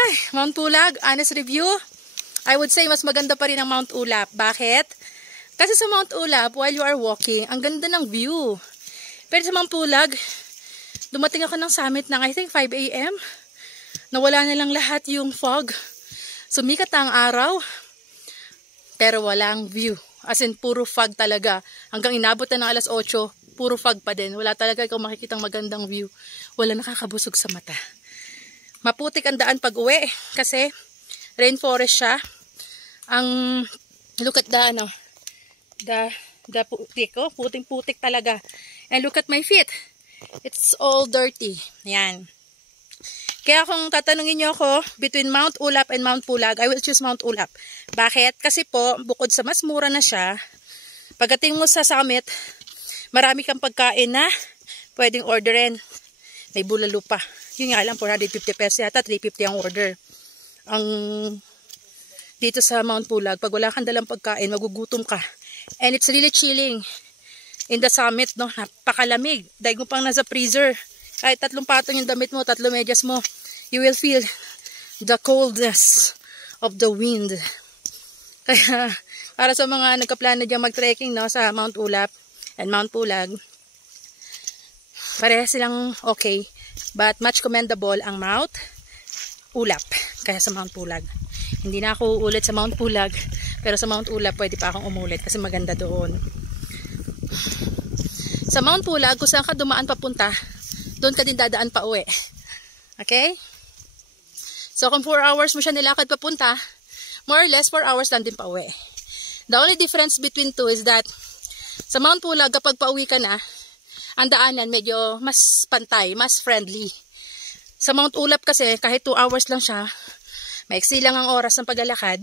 Ay, Mount Pulag, honest review, I would say mas maganda pa rin ang Mount Ulap. Bakit? Kasi sa Mount Ulap, while you are walking, ang ganda ng view. Pero sa Mount Pulag, dumating ako ng summit ng I think 5 AM. Nawala na lang lahat yung fog. Sumikat ang araw, pero walang view. As in, puro fog talaga. Hanggang inabot na ng alas 8, puro fog pa din. Wala talaga ikaw makikitang magandang view. Wala nakakabusog sa mata. Maputik ang daan pag uwi kasi rainforest siya. Ang look at the putik, oh, puting-putik talaga. And look at my feet. It's all dirty. Yan. Kaya kung tatanungin niyo ako between Mount Ulap and Mount Pulag, I will choose Mount Ulap. Bakit? Kasi po, bukod sa mas mura na siya, pagdating mo sa summit, marami kang pagkain na pwedeng orderin. May bulalo pa. Yun nga lang, 450 pesos yata, 350 ang order. Ang dito sa Mount Pulag, pag wala kang dalang pagkain, magugutom ka. And it's really chilling in the summit, no? Napakalamig. Dahil mo pang nasa freezer. Kahit 3 patong yung damit mo, 3 medyas mo, you will feel the coldness of the wind. Kaya, para sa mga nagkaplano dyan mag-trekking, no, sa Mount Ulap and Mount Pulag, pareha silang okay. But much commendable ang Mount Ulap kaya sa Mount Pulag. Hindi na ako uulit sa Mount Pulag, pero sa Mount Ulap pwede pa akong umulit kasi maganda doon. Sa Mount Pulag, kung saan ka dumaan papunta, doon ka din dadaan pa uwi. Okay? So kung 4 hours mo siya nilakad papunta, more or less 4 hours lang din pa uwi. The only difference between two is that sa Mount Pulag, kapag pauwi ka na, ang daanan medyo mas pantay, mas friendly. Sa Mount Ulap kasi, kahit 2 hours lang siya, maiksi lang ang oras ng paglalakad.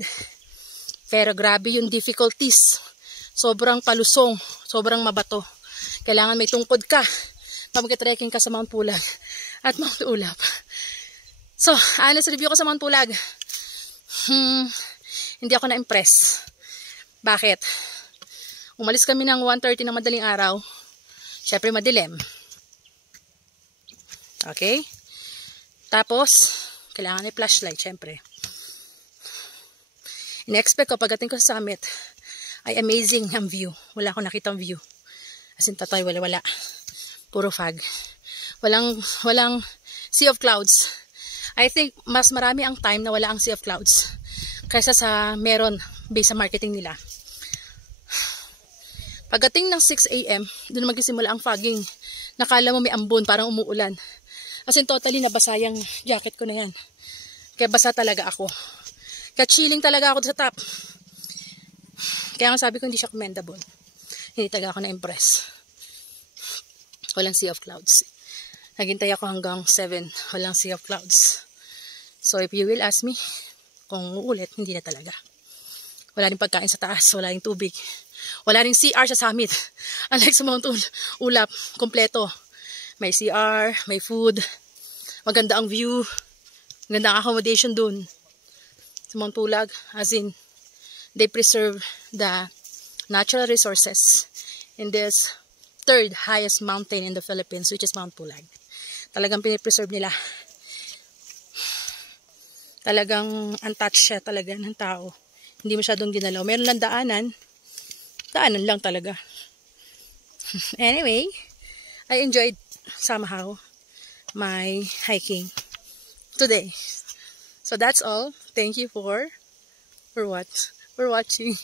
Pero grabe yung difficulties. Sobrang palusong, sobrang mabato. Kailangan may tungkod ka pag mag-trekking ka sa Mount Pulag at Mount Ulap. So, honest review ko sa Mount Pulag. Hindi ako na-impress. Bakit? Umalis kami ng 1:30 ng madaling araw. Siyempre madilim. Okay? Tapos, kailangan may flashlight, siyempre. In-expect ko, pagdating ko sa summit, ay amazing ang view. Wala akong nakitang view. As in, tatay, wala. Puro fog. Walang sea of clouds. I think, mas marami ang time na wala ang sea of clouds kaysa sa meron based sa marketing nila. Pagdating ng 6 AM, doon magsisimula ang fogging. Nakala mo may ambon, parang umuulan. As in, totally nabasa yung jacket ko na yan. Kaya basa talaga ako. Kaya chilling talaga ako sa top. Kaya nga sabi ko, hindi siya commendable. Hindi talaga ako na-impress. Walang sea of clouds. Naghintay ako hanggang 7. Walang sea of clouds. So, if you will ask me, kung uulit, hindi na talaga. Wala rin pagkain sa taas. Wala rin tubig. Wala rin CR sa summit. Unlike sa Mount Ulap, kompleto. May CR, may food, maganda ang view, maganda ang accommodation dun. Sa Mount Pulag, as in, they preserve the natural resources in this 3rd highest mountain in the Philippines, which is Mount Pulag. Talagang pinipreserve nila. Talagang untouched siya talaga ng tao. Hindi masyadong ginalaw. Meron lang daanan lang talaga. Anyway, I enjoyed somehow my hiking today. So that's all. Thank you for watching.